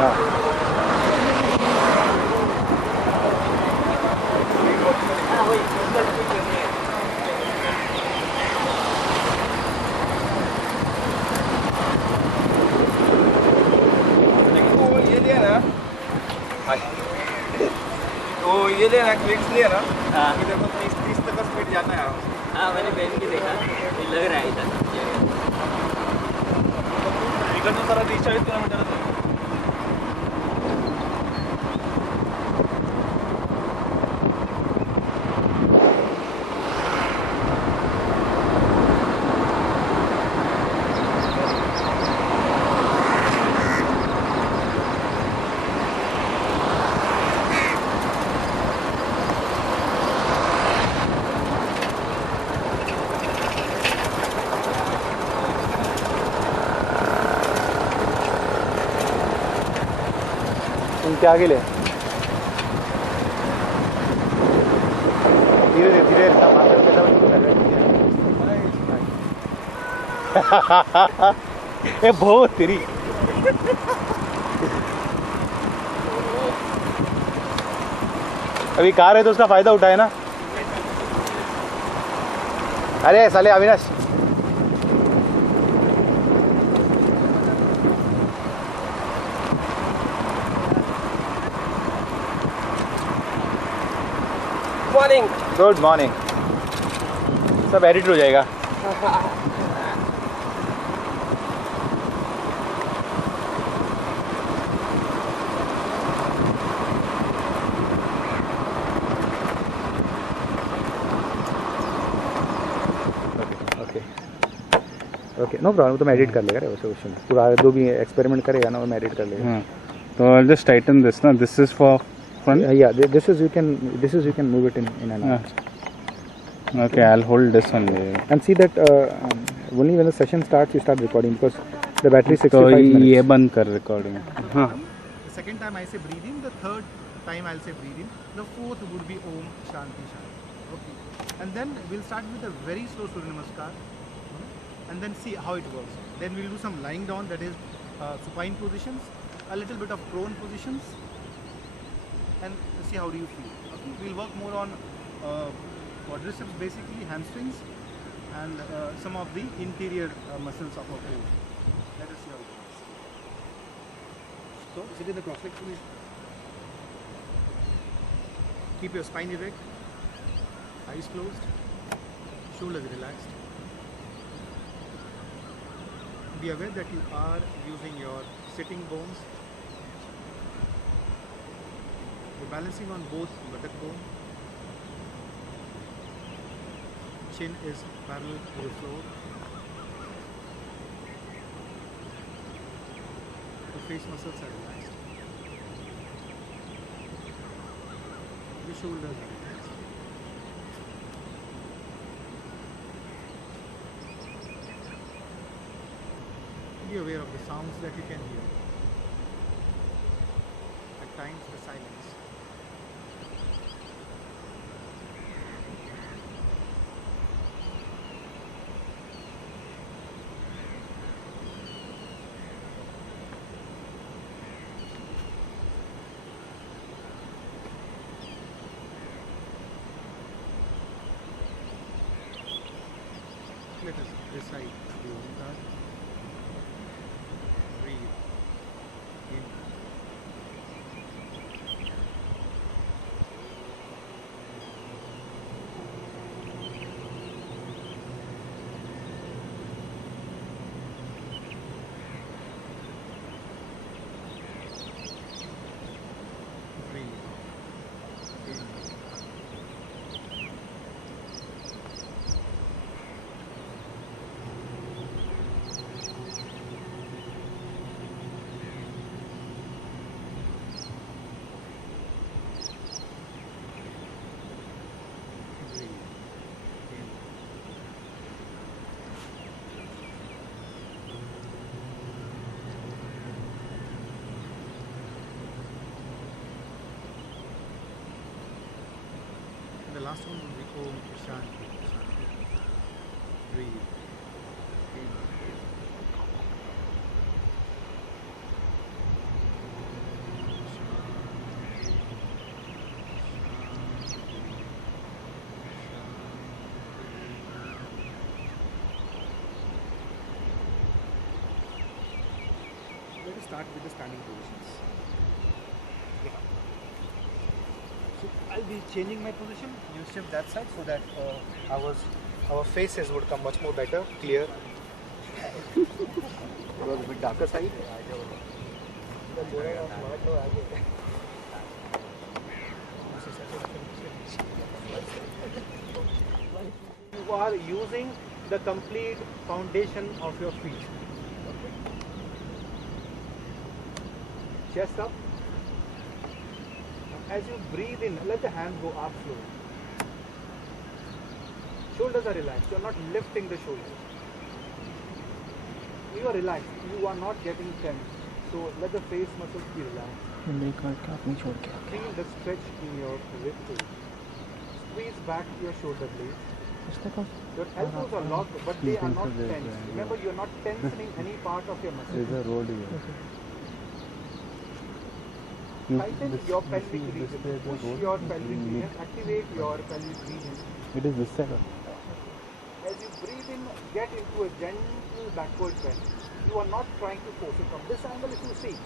हाँ तो ये लेना क्लिक्स लेना। हाँ इधर को 30 तक का स्पीड जाता है। हाँ मैंने पहन के देखा, ये लग रहा है इधर। इकडनं जरा 30-40 किलोमीटर असेल। उनके आगे ले धीरे धीरे धीरे ए बहुत तेरी अभी कार है तो उसका फायदा उठाए ना। अरे साले अविनाश मॉर्निंग। Good morning. सब एडिट हो जाएगा। ओके ओके नो प्रॉब्लम, तो मैं एडिट कर लेगा रे वैसे क्वेश्चन पूरा जो भी एक्सपेरिमेंट करेगा ना वो मैं एडिट कर लेगा। So I'll just tighten this. Now this is for front. Yeah, this is you can move it in and out. Okay, I'll hold this only. And see that only when the session starts you start recording because the battery is तो 65 ये minutes. बंद कर recording. हाँ. The second time I say breathe in, the third time I'll say breathe in, the fourth would be Om Shanti Shanti. Okay. And then we'll start with a very slow Surya Namaskar and then see how it works. Then we'll do some lying down, that is supine positions, a little bit of prone positions, and see how do you feel. Okay. We'll work more on quadriceps, basically hamstrings, and some of the interior muscles of our core. Let us see how it works. So sit in the cross-leg position. Keep your spine erect, eyes closed, shoulders relaxed. Be aware that you are using your sitting bones. You're balancing on both buttock bone. Chin is parallel to the floor. The face muscles are relaxed. The shoulders are relaxed. Be aware of the sounds that you can hear. At times the silence. Let us recite the Omkar. Breathe in. Breathe in. Breathe in. And the last one will be Om Shanti Shanti. Breathe in. going to start with the standing positions. So I'll be changing my position. You shift that side so that our faces would come much more better, clear. It was a bit darker side. You are using the complete foundation of your feet. Okay. Chest up. As you breathe in, let the hands go up slowly. Shoulders are relaxed. You are not lifting the shoulders. You are relaxed. You are not getting tense. So let the face muscles be relaxed. Feel the stretch in your rib cage. Squeeze back your shoulder blades. Your elbows are locked, but they are not tense. Remember, you are not tensing any part of your muscle. There's a road here. Tighten your pelvic region. Push your pelvic region. Activate your pelvic region. It is this side. As you breathe in, get into a gentle backward bend. You are not trying to force it. From this angle, if you see,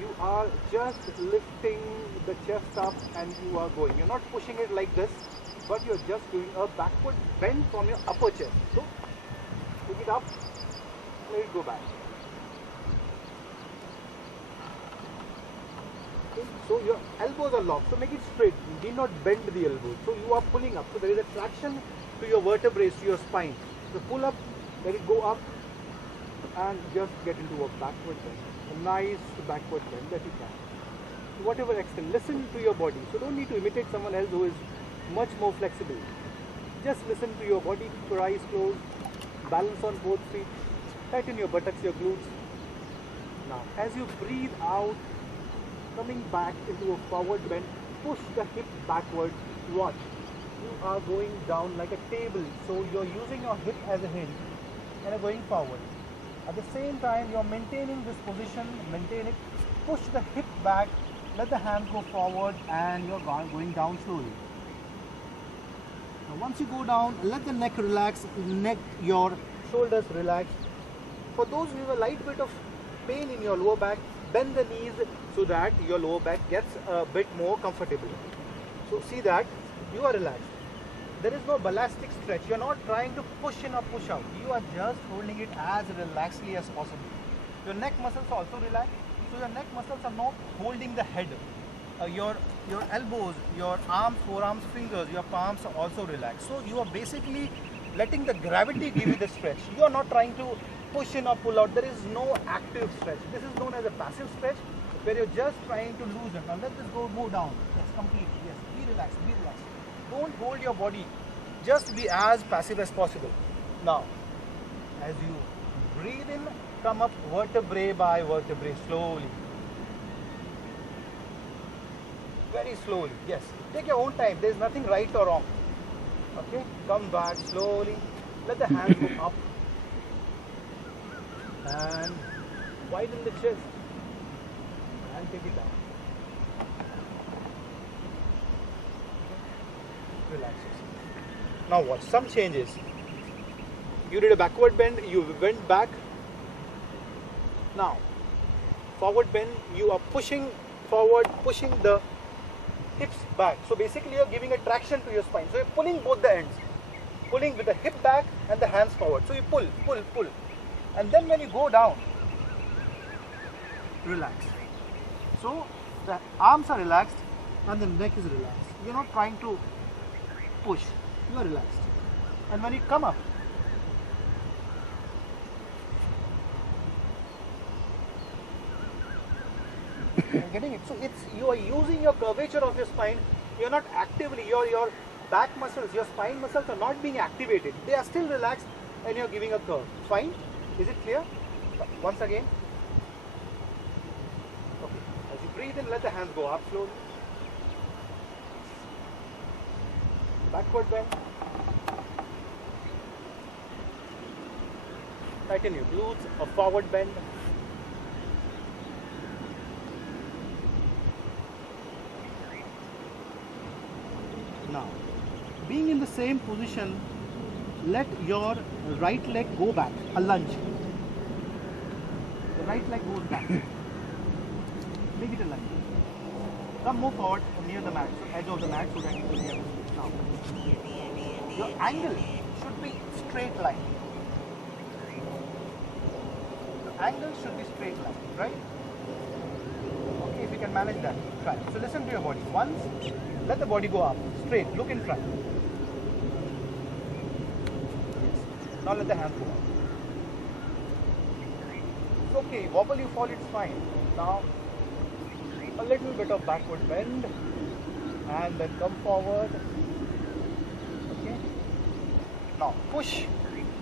you are just lifting the chest up and you are going. You're not pushing it like this, but you're just doing a backward bend from your upper chest. So, pick it up, let it go back. Okay. So your elbows are locked, so make it straight. You need not bend the elbows. So you are pulling up. So there is a traction to your vertebrae, to your spine. So pull up, let it go up, and just get into a backward bend. A nice backward bend that you can. To whatever extent, listen to your body. So don't need to imitate someone else who is much more flexible. Just listen to your body, keep your eyes closed, balance on both feet, tighten your buttocks, your glutes. Now, as you breathe out, coming back into a forward bend, push the hip backward. Watch. You are going down like a table. So you're using your hip as a hinge and are going forward. At the same time, you're maintaining this position, maintain it, push the hip back, let the hand go forward, and you're going down slowly. Now once you go down, let the neck relax, your shoulders relax. For those who have a light bit of pain in your lower back, bend the knees so that your lower back gets a bit more comfortable. So see that you are relaxed. There is no ballistic stretch. You are not trying to push in or push out. You are just holding it as relaxedly as possible. Your neck muscles are also relaxed. So your neck muscles are not holding the head. Your elbows, your arms, forearms, fingers, your palms are also relaxed. So you are basically letting the gravity give you the stretch. You are not trying to push in or pull out. There is no active stretch. This is known as a passive stretch where you're just trying to loosen. Now let this move down. Yes, complete. Yes, be relaxed, be relaxed. Don't hold your body. Just be as passive as possible. Now, as you breathe in, come up vertebrae by vertebrae slowly. Very slowly. Yes. Take your own time. There is nothing right or wrong. Okay. Come back slowly. Let the hands go up. And widen the chest. And take it down. Relax yourself. Now watch, some changes. You did a backward bend, you went back. Now, forward bend, you are pushing forward, pushing the hips back. So basically you're giving a traction to your spine. So you're pulling both the ends. Pulling with the hip back and the hands forward. So you pull, pull, pull. And then when you go down, relax. So the arms are relaxed and the neck is relaxed. You're not trying to push, you are relaxed. And when you come up, you're getting it. So you are using your curvature of your spine. You're not actively, your back muscles, your spine muscles are not being activated. They are still relaxed and you're giving a curve. Fine? Is it clear? Once again. Okay. As you breathe in, let the hands go up slowly. Backward bend. Tighten your glutes, a forward bend. Now, being in the same position, let your right leg go back, a lunge. right leg goes back. Make it a line. Come more forward near the mat, so edge of the mat, so that you will be able to now. Your angle should be straight line. The angle should be straight line, right? Okay, if you can manage that, try. So listen to your body. Once, let the body go up, straight, look in front. Yes. Now let the hands go up. It's okay, wobble you fall, it's fine. Now, a little bit of backward bend, and then come forward. Okay. Now push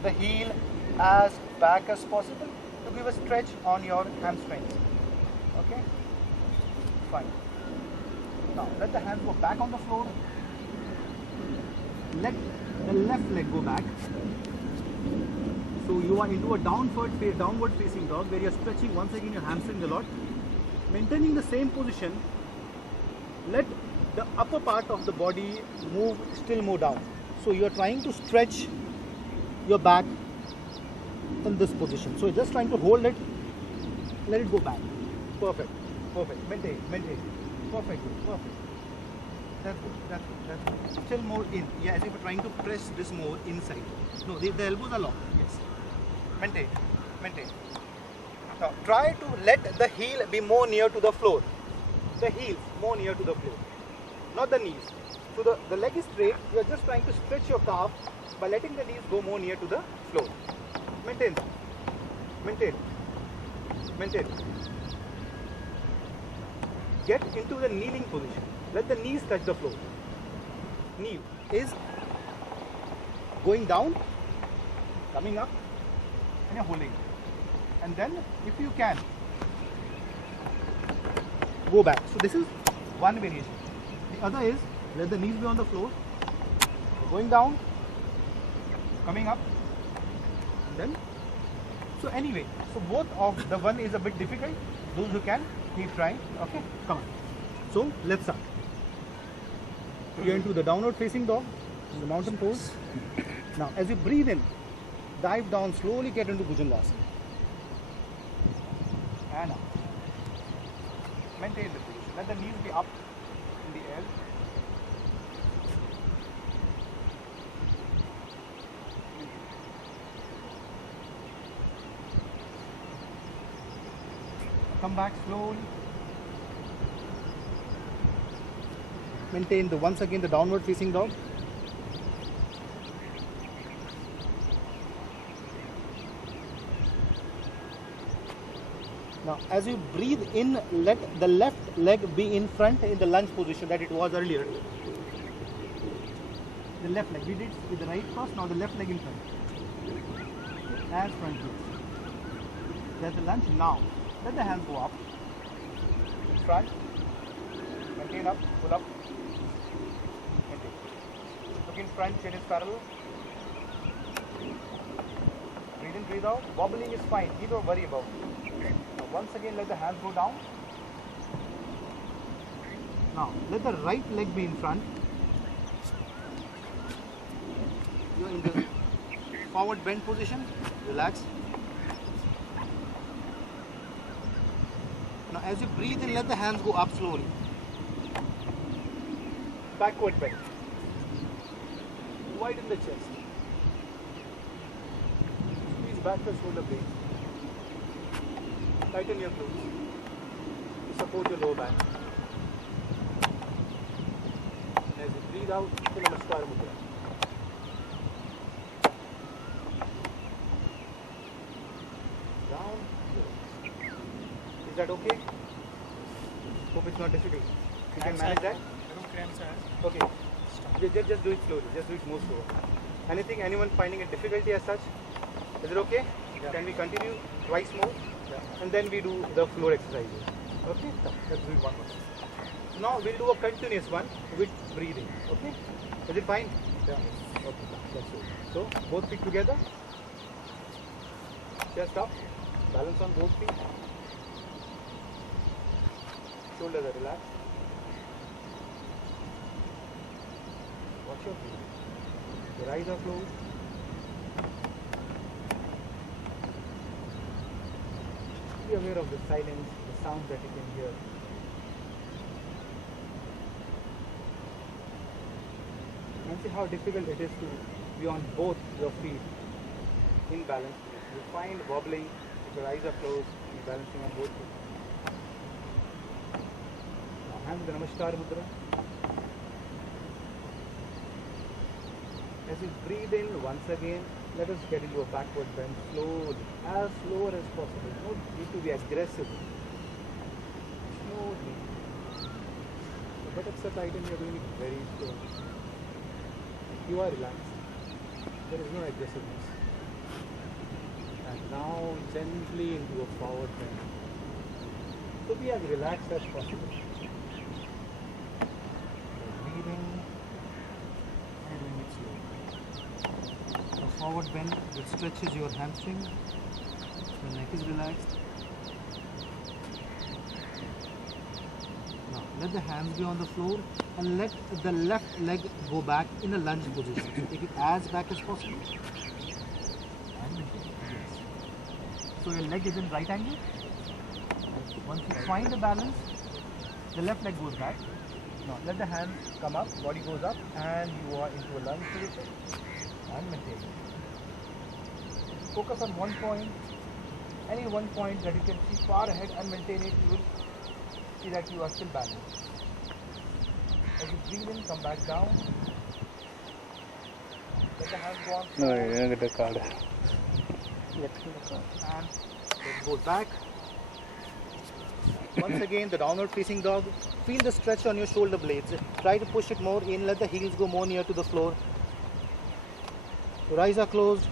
the heel as back as possible to give a stretch on your hamstrings. Okay. Fine. Now let the hands go back on the floor. Let the left leg go back. So you are into a downward facing dog where you are stretching once again your hamstrings a lot. Maintaining the same position, let the upper part of the body still move down. So you are trying to stretch your back in this position. So you're just trying to hold it, let it go back. Perfect, perfect. Maintain. Perfect, perfect. That's good. Still more in. Yeah, as if you're trying to press this more inside. No, the elbows are locked. Yes. Maintain. Now try to let the heel be more near to the floor. The heels more near to the floor, not the knees. So the leg is straight. You are just trying to stretch your calf by letting the knees go more near to the floor. Maintain that. Maintain. Get into the kneeling position. Let the knees touch the floor. Knee is going down, coming up, and you're holding it. And then, if you can, go back. So this is one variation. The other is, let the knees be on the floor, going down, coming up, then. So anyway, so both of the one is a bit difficult. Those who can, keep trying. Okay, come on. So let's start. You're into the downward facing dog, the mountain pose. Now, as you breathe in, dive down slowly, get into Bhujangasana. And up. Maintain the position. Let the knees be up in the air. Come back slowly. Maintain once again the downward facing dog. Now, as you breathe in, let the left leg be in front in the lunge position that it was earlier. The left leg, we did with the right first, now the left leg in front. As front face. There's the lunge. Now, let the hands go up. In front. Maintain up, pull up. Maintain. Look in front, chin is parallel. Breathe in, breathe out. Wobbling is fine, you don't worry about it. Once again, let the hands go down. Now, let the right leg be in front. You are in the forward bend position. Relax. Now, as you breathe in, let the hands go up slowly. Backward bend. Widen the chest. Squeeze back the shoulder blades. Tighten your glutes to support your lower back. As you breathe out, Surya Namaskar Mudra. Down. Is that okay? Hope it's not difficult. You can manage that? Okay. Just do it slowly. Just do it more slow. Anyone finding a difficulty as such? Is it okay? Yeah. Can we continue twice more? Yeah. And then we do the floor exercises. Okay? Let's do it one more. Now we'll do a continuous one with breathing. Okay? Is it fine? Yeah. Okay. Let's do it. So both feet together. Chest up. Balance on both feet. Shoulders are relaxed. Watch your breathing. Your eyes are closed. be aware of the silence, the sound that you can hear. And see how difficult it is to be on both your feet in balance. You find wobbling if your eyes are closed and you're balancing on both feet. Now hand the Namaskar Mudra. As you breathe in once again, let us get into a backward bend slowly, as slow as possible. No need to be aggressive. Slowly. The buttocks are tightened, you are doing it very slowly. You are relaxed. There is no aggressiveness. And now gently into a forward bend. So be as relaxed as possible. Breathing and doing it slowly. A forward bend that stretches your hamstring. Your neck is relaxed. Now let the hands be on the floor and let the left leg go back in a lunge position. Take it as back as possible. And maintain. Yes. So your leg is in right angle. Once you find the balance, the left leg goes back. Now let the hands come up, body goes up, and you are into a lunge position. And maintain. Focus on one point, any one point that you can see far ahead and maintain it. You will see that you are still balanced. As you breathe in, come back down. Let the hands go on. No, you don't get a card. And let it go back. Once again, the downward facing dog. Feel the stretch on your shoulder blades. Try to push it more in. Let the heels go more near to the floor. Your eyes are closed.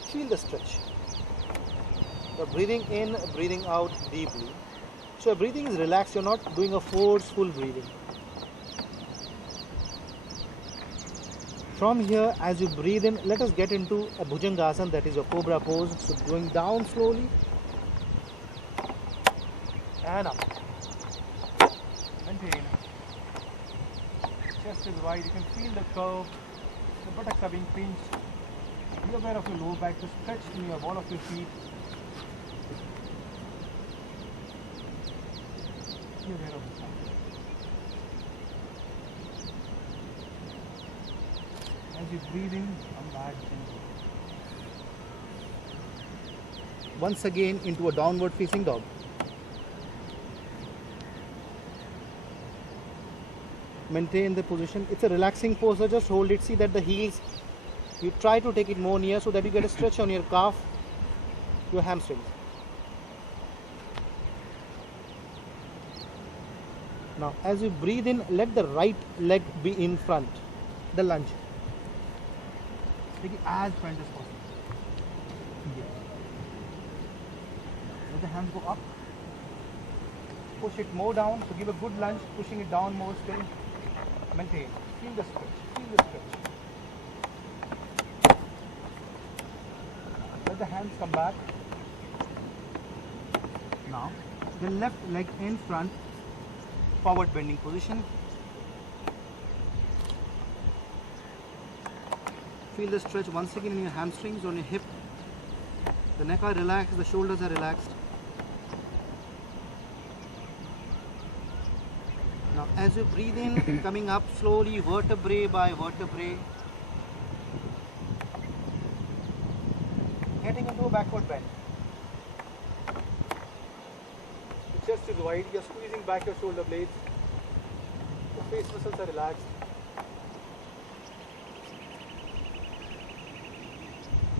Feel the stretch. You're breathing in, breathing out deeply. So your breathing is relaxed. You're not doing a forceful breathing. From here, as you breathe in, let us get into a Bhujangasana, that is a cobra pose. So going down slowly and up. Maintain. Chest is wide. You can feel the curve. The buttocks are being pinched. Be aware of your lower back. To stretch in your ball of your feet. Be aware of the sound. As you breathe in, come back gently. Once again into a downward facing dog. Maintain the position. It's a relaxing pose, so just hold it. See that the heels, you try to take it more near so that you get a stretch on your calf, your hamstrings. Now as you breathe in, let the right leg be in front, the lunge. Take it as front as possible. Yes. Let the hands go up. Push it more down, so give a good lunge, pushing it down more still. Maintain. Feel the stretch. Feel the stretch. Let the hands come back. Now, the left leg in front, forward bending position. Feel the stretch once again in your hamstrings, on your hip. The neck are relaxed, the shoulders are relaxed. Now as you breathe in, coming up slowly, vertebrae by vertebrae. Getting into a backward bend. The chest is wide, you are squeezing back your shoulder blades. The face muscles are relaxed.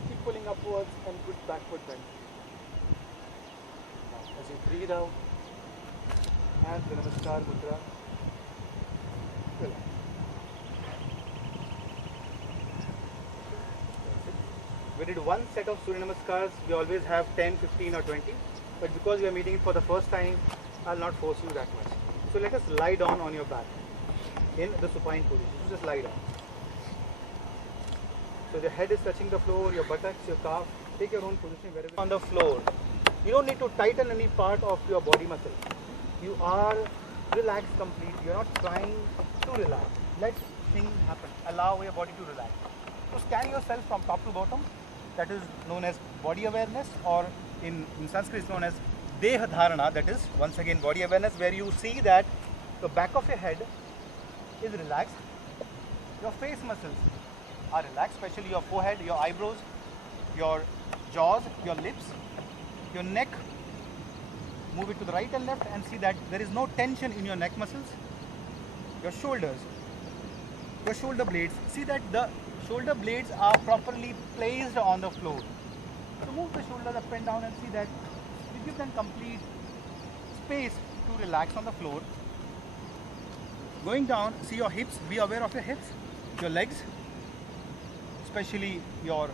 Keep pulling upwards and good backward bend. Now, as you breathe out, and the Namaskar Mudra. Relax. We did one set of Surya Namaskars. We always have 10, 15 or 20. But because we are meeting it for the first time, I'll not force you that much. So let us lie down on your back in the supine position. So just lie down. So the head is touching the floor, your buttocks, your calf. Take your own position wherever on the floor. You don't need to tighten any part of your body muscle. You are relaxed completely. You're not trying to relax. Let things happen. Allow your body to relax. So scan yourself from top to bottom. That is known as body awareness or in Sanskrit is known as Deha Dharana, that is once again body awareness, where you see that the back of your head is relaxed, your face muscles are relaxed, especially your forehead, your eyebrows, your jaws, your lips, your neck. Move it to the right and left and see that there is no tension in your neck muscles, your shoulders, your shoulder blades. See that the shoulder blades are properly placed on the floor. So move the shoulders up and down and see that you give them complete space to relax on the floor. Going down, see your hips, be aware of your hips, your legs, especially your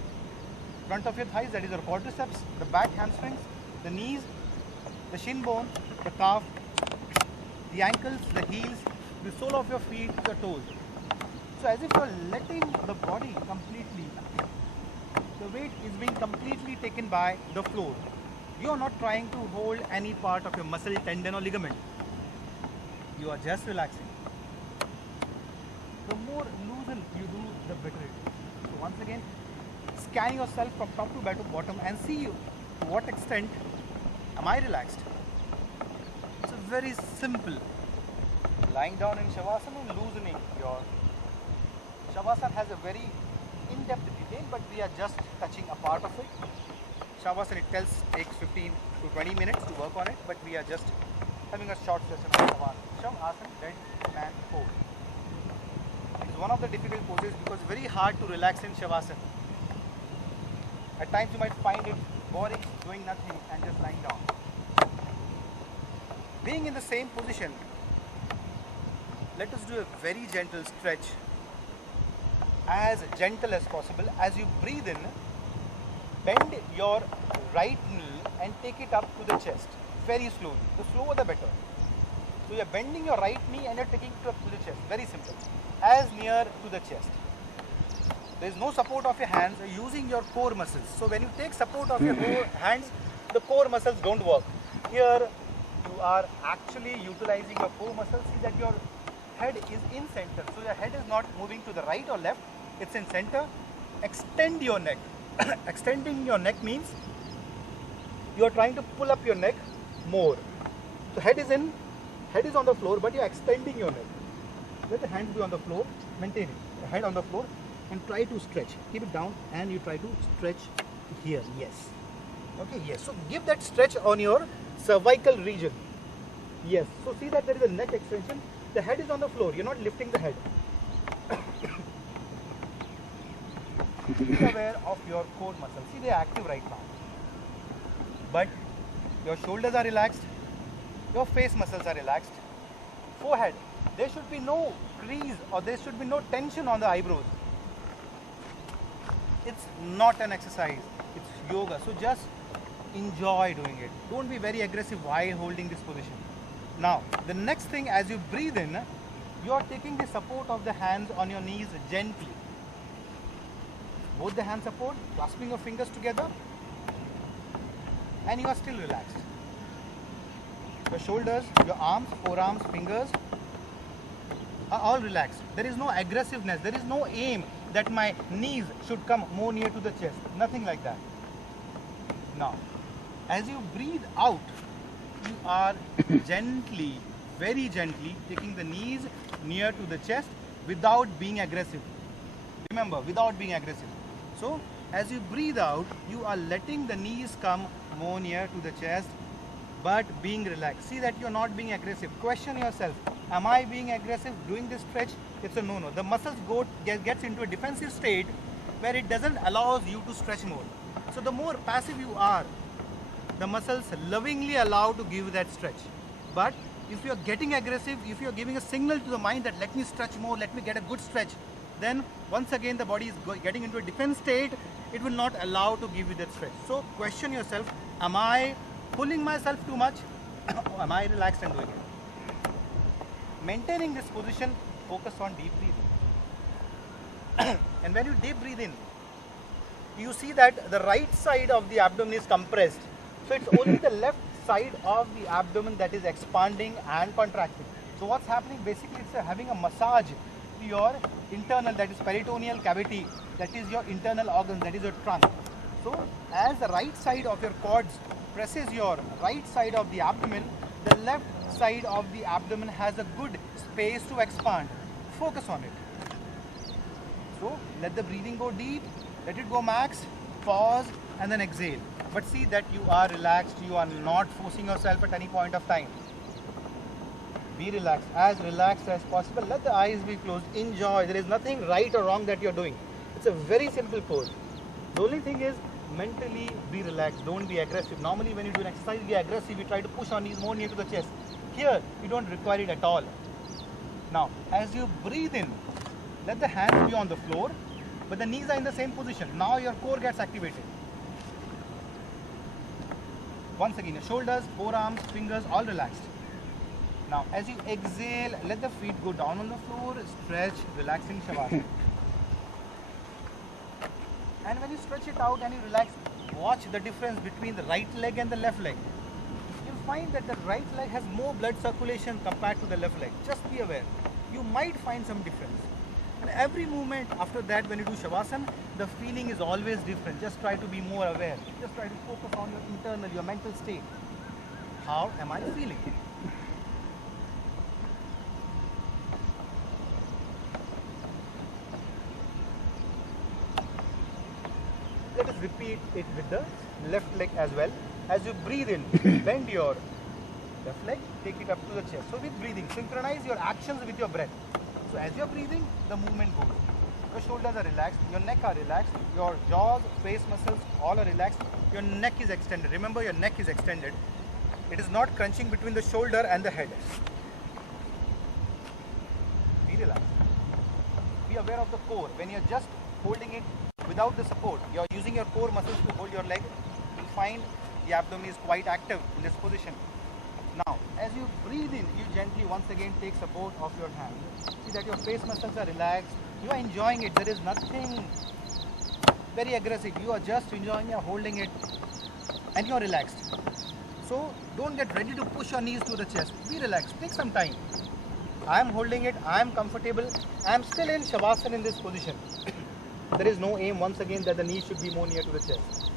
front of your thighs, that is your quadriceps, the back hamstrings, the knees, the shin bone, the calf, the ankles, the heels, the sole of your feet, your toes. So as if you are letting the body completely, the weight is being completely taken by the floor. You are not trying to hold any part of your muscle, tendon or ligament. You are just relaxing. The more loosen you do, the better it is. So once again, scan yourself from top to bottom and see to what extent am I relaxed. It's a very simple. Lying down in Shavasana and loosening your... Shavasana has a very in-depth detail, but we are just touching a part of it. Shavasana itself takes 15 to 20 minutes to work on it, but we are just having a short session on Shavasana. Shavasana, dead man pose. It's one of the difficult poses because it's very hard to relax in Shavasana. At times you might find it boring, doing nothing and just lying down. Being in the same position, let us do a very gentle stretch, as gentle as possible. As you breathe in, bend your right knee and take it up to the chest, very slowly. The slower the better. So you are bending your right knee and you are taking it up to the chest, very simple, as near to the chest. There is no support of your hands, you are using your core muscles. So when you take support of your hands, the core muscles don't work. Here you are actually utilizing your core muscles. See that your head is in center. So your head is not moving to the right or left, it's in center. Extend your neck. Extending your neck means you are trying to pull up your neck more. So head is on the floor, but you are extending your neck. Let the hands be on the floor, maintain it. The head on the floor and try to stretch. Keep it down and you try to stretch here. Yes. Okay, yes. So give that stretch on your cervical region. Yes. So see that there is a neck extension. The head is on the floor. You're not lifting the head. Be aware of your core muscles. See, they are active right now. But your shoulders are relaxed. Your face muscles are relaxed. Forehead. There should be no crease or there should be no tension on the eyebrows. It's not an exercise. It's yoga. So just enjoy doing it. Don't be very aggressive while holding this position. Now, the next thing, as you breathe in, you are taking the support of the hands on your knees gently. Both the hand support, clasping your fingers together, and you are still relaxed. Your shoulders, your arms, forearms, fingers are all relaxed. There is no aggressiveness. There is no aim that my knees should come more near to the chest. Nothing like that. Now, as you breathe out, you are gently, very gently taking the knees near to the chest without being aggressive. Remember, without being aggressive. So, as you breathe out, you are letting the knees come more near to the chest, but being relaxed. See that you're not being aggressive. Question yourself, am I being aggressive doing this stretch? It's a no-no. The muscles gets into a defensive state where it doesn't allow you to stretch more. So the more passive you are, the muscles lovingly allow to give that stretch. But if you're getting aggressive, if you're giving a signal to the mind that let me stretch more, let me get a good stretch, then once again the body is getting into a defense state, it will not allow to give you that stretch. So question yourself, am I pulling myself too much or am I relaxed and doing it? Maintaining this position, focus on deep breathing. And when you deep breathe in, you see that the right side of the abdomen is compressed. So it's only the left side of the abdomen that is expanding and contracting. So what's happening? Basically, it's having a massage to your internal, that is peritoneal cavity, that is your internal organs, that is your trunk. So as the right side of your quads presses your right side of the abdomen, the left side of the abdomen has a good space to expand. Focus on it. So let the breathing go deep, let it go max, pause and then exhale. But see that you are relaxed, you are not forcing yourself at any point of time. Be relaxed as possible. Let the eyes be closed. Enjoy. There is nothing right or wrong that you're doing. It's a very simple pose. The only thing is mentally be relaxed. Don't be aggressive. Normally when you do an exercise, be aggressive. You try to push on knees more near to the chest. Here, you don't require it at all. Now, as you breathe in, let the hands be on the floor, but the knees are in the same position. Now your core gets activated. Once again, your shoulders, forearms, fingers, all relaxed. Now, as you exhale, let the feet go down on the floor, stretch, relaxing Shavasana. And when you stretch it out and you relax, watch the difference between the right leg and the left leg. You'll find that the right leg has more blood circulation compared to the left leg. Just be aware. You might find some difference. And every movement after that, when you do Shavasana, the feeling is always different. Just try to be more aware. Just try to focus on your internal, your mental state. How am I feeling? Let us repeat it with the left leg as well. As you breathe in, bend your left leg, take it up to the chest. So with breathing, synchronize your actions with your breath. So as you are breathing, the movement goes. Your shoulders are relaxed, your neck are relaxed, your jaws, face muscles, all are relaxed. Your neck is extended. Remember, your neck is extended. It is not crunching between the shoulder and the head. Be relaxed. Be aware of the core. When you are just holding it without the support, you are using your core muscles to hold your leg. You will find the abdomen is quite active in this position. Now, as you breathe in, you gently once again take support of your hand. See that your face muscles are relaxed. You are enjoying it. There is nothing very aggressive. You are just enjoying, you are holding it, and you are relaxed. So, don't get ready to push your knees to the chest. Be relaxed. Take some time. I am holding it. I am comfortable. I am still in Shavasana in this position. There is no aim once again that the knees should be more near to the chest.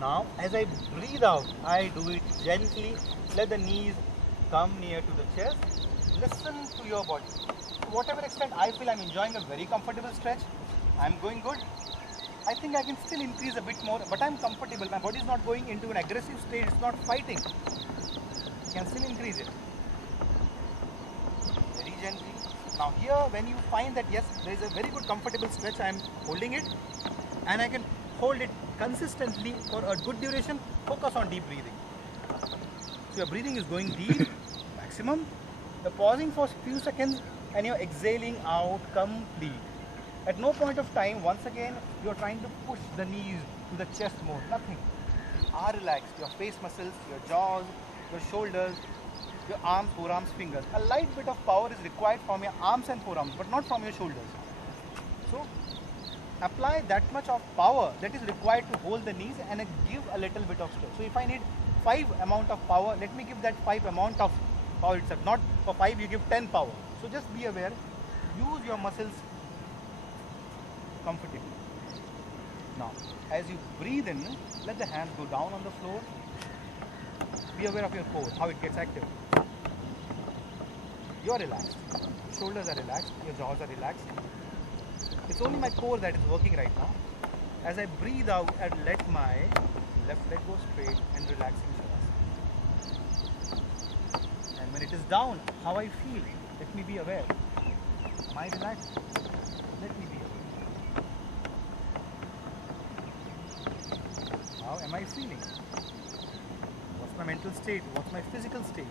Now, as I breathe out, I do it gently. Let the knees come near to the chest. Listen to your body. To whatever extent I feel I'm enjoying a very comfortable stretch, I'm going good. I think I can still increase a bit more, but I'm comfortable. My body is not going into an aggressive state. It's not fighting. I can still increase it. Very gently. Now here, when you find that yes, there is a very good comfortable stretch, I am holding it, and I can hold it consistently for a good duration. Focus on deep breathing. So your breathing is going deep, maximum. You're pausing for a few seconds and you're exhaling out complete. At no point of time, once again, you're trying to push the knees to the chest more. Nothing. You are relaxed. Your face muscles, your jaws, your shoulders, your arms, forearms, fingers. A light bit of power is required from your arms and forearms, but not from your shoulders. So apply that much of power that is required to hold the knees and give a little bit of stretch. So if I need 5 amount of power, let me give that 5 amount of power itself. Not for 5 you give 10 power. So just be aware. Use your muscles comfortably. Now, as you breathe in, let the hands go down on the floor. Be aware of your core, how it gets active. You are relaxed. Your shoulders are relaxed. Your jaws are relaxed. It's only my core that is working right now. As I breathe out and let my left leg go straight and relax in Shavasana. And when it is down, how I feel, let me be aware. Am I relaxed? Let me be aware. How am I feeling? What's my mental state? What's my physical state?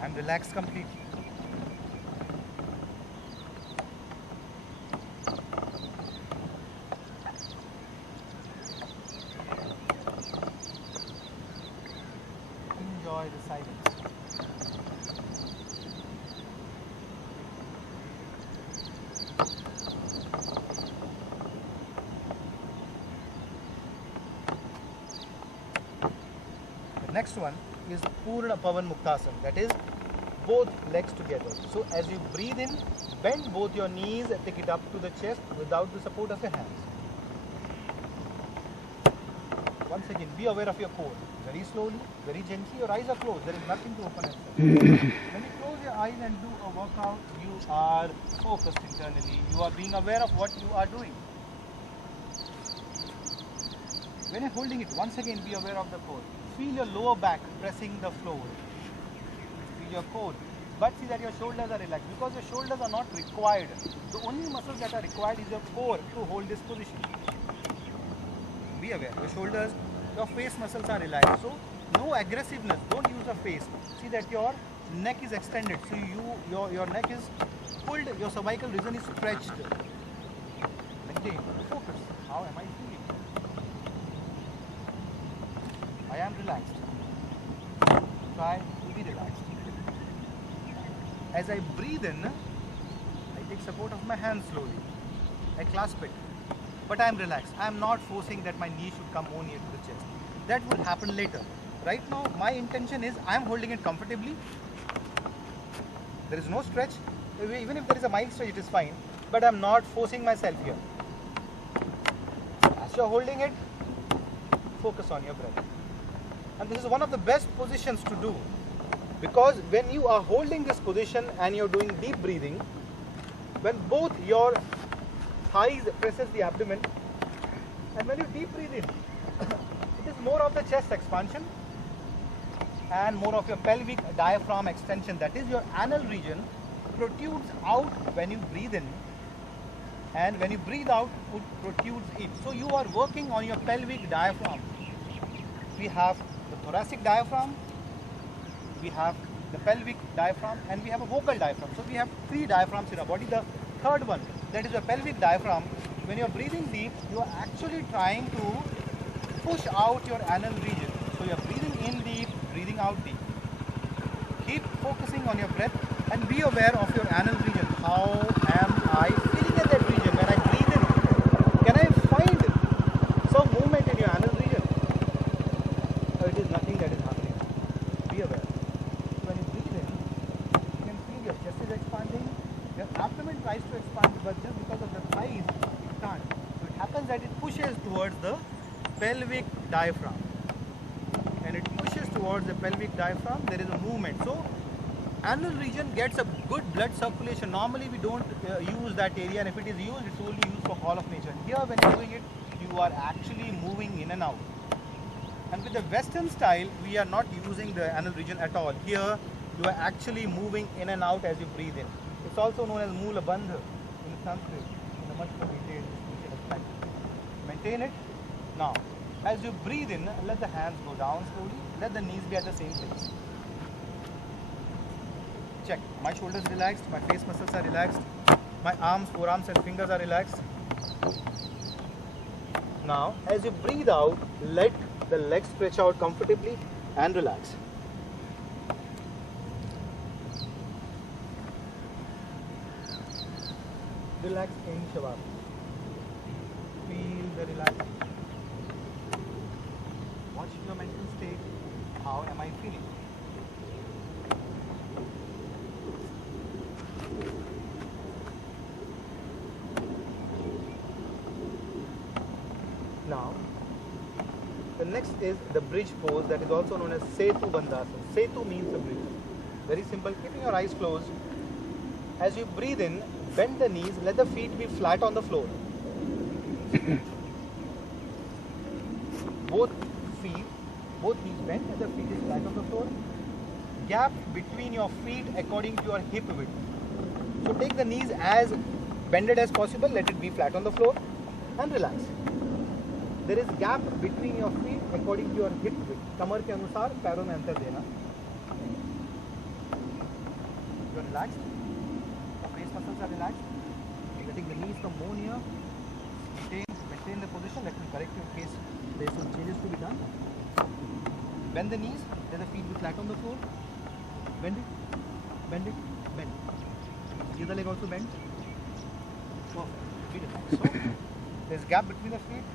I'm relaxed completely. Enjoy the silence. The next one is Purna Pavan Muktasana, that is both legs together. So as you breathe in, bend both your knees and take it up to the chest without the support of your hands. Once again, be aware of your core. Very slowly, very gently. Your eyes are closed. There is nothing to open. When you close your eyes and do a workout, you are focused internally. You are being aware of what you are doing. When you're holding it, once again, be aware of the core. Feel your lower back pressing the floor. Feel your core. But see that your shoulders are relaxed because your shoulders are not required. The only muscles that are required is your core to hold this position. Be aware. Your shoulders, your face muscles are relaxed. So no aggressiveness. Don't use the face. See that your neck is extended. So your neck is pulled. Your cervical region is stretched. Maintain. Focus. How am I feeling? I am relaxed. Try to be relaxed. As I breathe in, I take support of my hand slowly. I clasp it. But I am relaxed. I am not forcing that my knee should come more near to the chest. That will happen later. Right now, my intention is I am holding it comfortably. There is no stretch. Even if there is a mild stretch, it is fine. But I am not forcing myself here. As you are holding it, focus on your breath. And this is one of the best positions to do. Because when you are holding this position and you're doing deep breathing, when both your thighs presses the abdomen, and when you deep breathe in, it is more of the chest expansion and more of your pelvic diaphragm extension. That is, your anal region protrudes out when you breathe in, and when you breathe out, it protrudes in. So you are working on your pelvic diaphragm. We have the thoracic diaphragm, we have the pelvic diaphragm, and we have a vocal diaphragm. So we have 3 diaphragms in our body. The third one, that is the pelvic diaphragm. When you are breathing deep, you are actually trying to push out your anal region. So you are breathing in deep, breathing out deep. Keep focusing on your breath and be aware of your anal region. How am I feeling in that region? When I breathe in, can I find some movement in your anal region? Or it is nothing that is happening? Be aware. When you breathe in, you can feel your chest is expanding, your abdomen tries to expand, but just because of the thighs, it can't. So it happens that it pushes towards the pelvic diaphragm. And it pushes towards the pelvic diaphragm, there is a movement. So anal region gets a good blood circulation. Normally we don't use that area, and if it is used, it's only used for call of nature. Here when you're doing it, you are actually moving in and out. And with the Western style, we are not using the anal region at all. Here, you are actually moving in and out as you breathe in. It's also known as Moola Bandha in Sanskrit, in a much more detailed description of practice. Maintain it. Now, as you breathe in, let the hands go down slowly. Let the knees be at the same place. Check. My shoulders relaxed. My face muscles are relaxed. My arms, forearms and fingers are relaxed. Now, as you breathe out, let the legs stretch out comfortably and relax. Relax in Shavasana. Feel the relaxation. Watch your mental state. How am I feeling? Now, the next is the bridge pose, that is also known as Setu Bandhasana. Setu means a bridge. Very simple. Keeping your eyes closed. As you breathe in, bend the knees, let the feet be flat on the floor. Both knees bent and the feet is flat on the floor. Gap between your feet according to your hip width. So take the knees as bended as possible, let it be flat on the floor and relax. There is gap between your feet according to your hip width. कमर के अनुसार पैरों में अंतर देना. You are relaxed. Your face muscles are relaxed. Letting the knees come more near. Maintain the position. Let me correct you in case there are some changes to be done. Bend the knees. Let the feet be flat on the floor. Bend it. Bend it. Bend. The other leg also bend. Perfect. Be relaxed. So there is gap between the feet.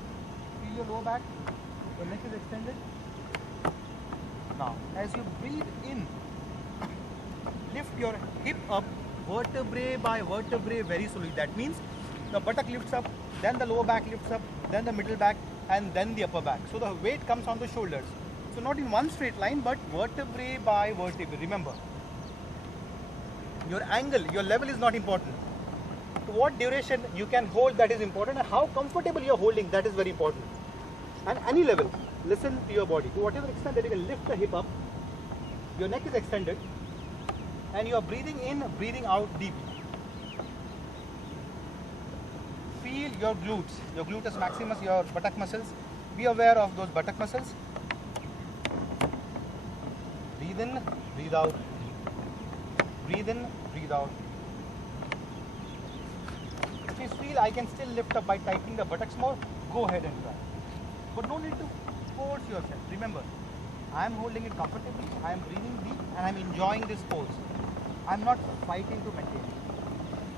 Feel your lower back. Your neck is extended. Now, as you breathe in, lift your hip up vertebrae by vertebrae very slowly. That means the buttock lifts up, then the lower back lifts up, then the middle back, and then the upper back. So the weight comes on the shoulders. So not in one straight line, but vertebrae by vertebrae. Remember, your angle, your level is not important. To what duration you can hold, that is important, and how comfortable you are holding, that is very important. And any level, listen to your body. To whatever extent that you can lift the hip up, your neck is extended, and you are breathing in, breathing out deeply. Feel your glutes, your gluteus maximus, your buttock muscles. Be aware of those buttock muscles. Breathe in, breathe out. Breathe in, breathe out. If you feel I can still lift up by tightening the buttocks more, go ahead and try. But no need to force yourself. Remember, I am holding it comfortably, I am breathing deep, and I am enjoying this pose. I am not fighting to maintain it.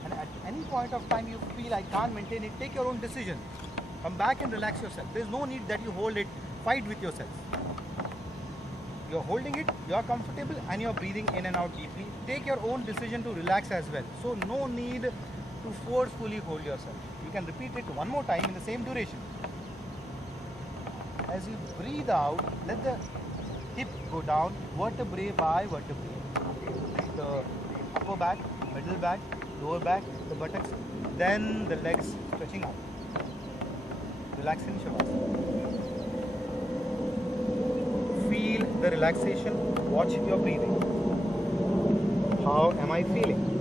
And at any point of time you feel I can't maintain it, take your own decision. Come back and relax yourself. There is no need that you hold it, fight with yourself. You are holding it, you are comfortable, and you are breathing in and out deeply. Take your own decision to relax as well. So no need to forcefully hold yourself. You can repeat it one more time in the same duration. As you breathe out, let the hip go down, vertebrae by vertebrae. The upper back, middle back, lower back, the buttocks, then the legs stretching out. Relax in Shavasana. Feel the relaxation, watch your breathing. How am I feeling?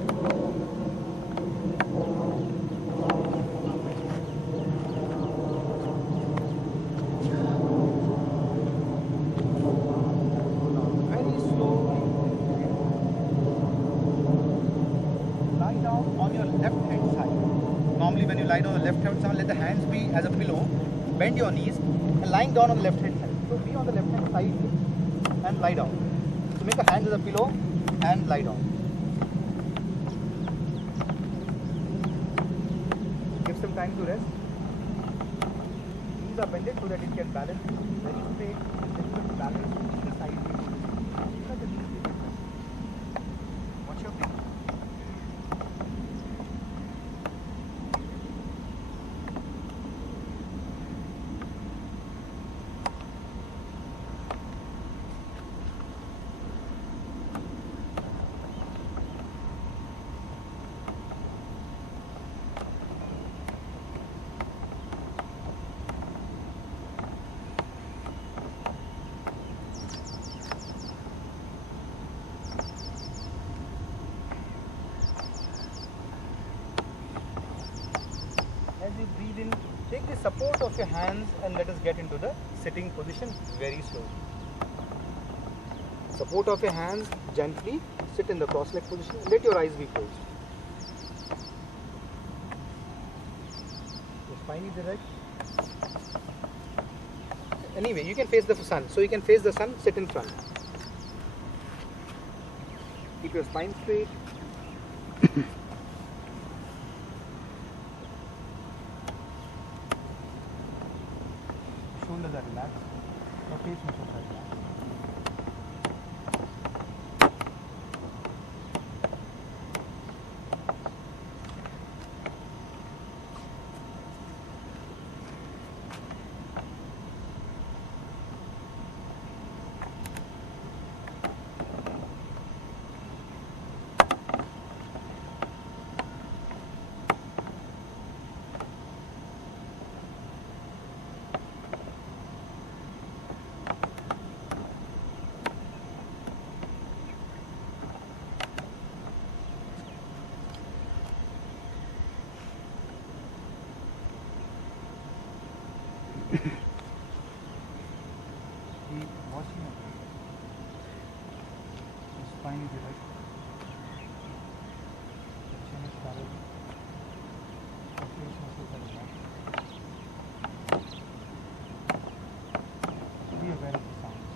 Very slowly. Lie down on your left hand side. Normally when you lie down on the left hand side, let the hands be as a pillow. Bend your knees and lying down on the left hand side. So be on the left hand side and lie down. So make a hand as a pillow and lie down. Give some time to rest. Knees are bended so that it can balance. Very straight, different balance to the side. Let the knees be bent. Watch your breathing. As you breathe in, take the support of your hands and let us get into the sitting position very slowly. Support of your hands, gently sit in the cross-leg position. Let your eyes be closed. Your spine is erect. Anyway, you can face the sun. So you can face the sun, sit in front. Keep your spine straight. Shoulders are relaxed. Your face muscles are relaxed. Keep watching your breath. Your spine is erect. Your chin is parallel. Your face muscles are relaxed. Be aware of the sounds.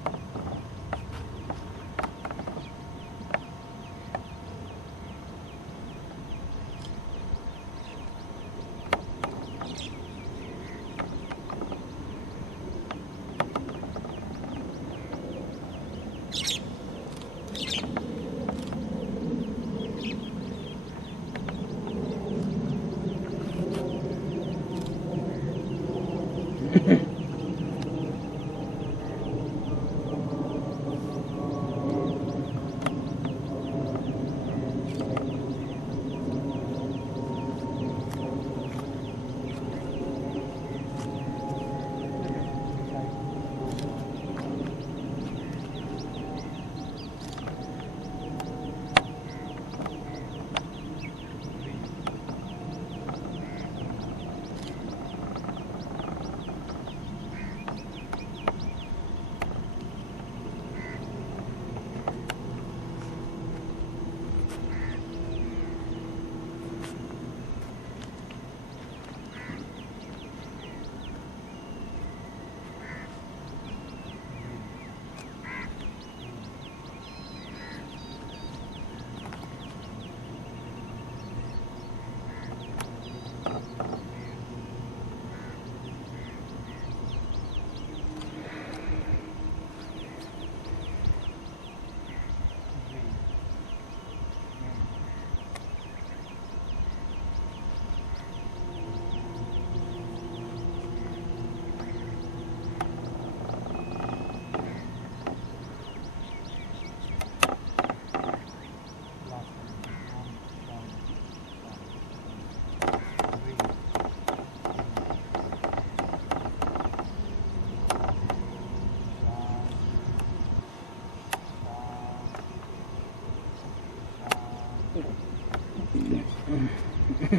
Fine.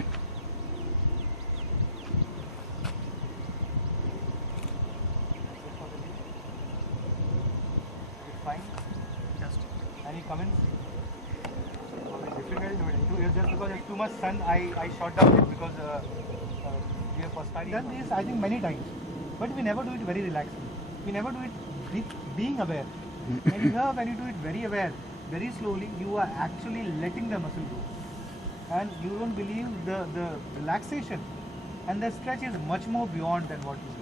Just. Any comments? Different way to do it. Just because it's too much sun, I shot down it because we have first time. Done this I think many times, but we never do it very relaxing. We never do it being aware. And here when you do it very aware, very slowly, you are actually letting the muscle go. And you don't believe the relaxation and the stretch is much more beyond than what you do.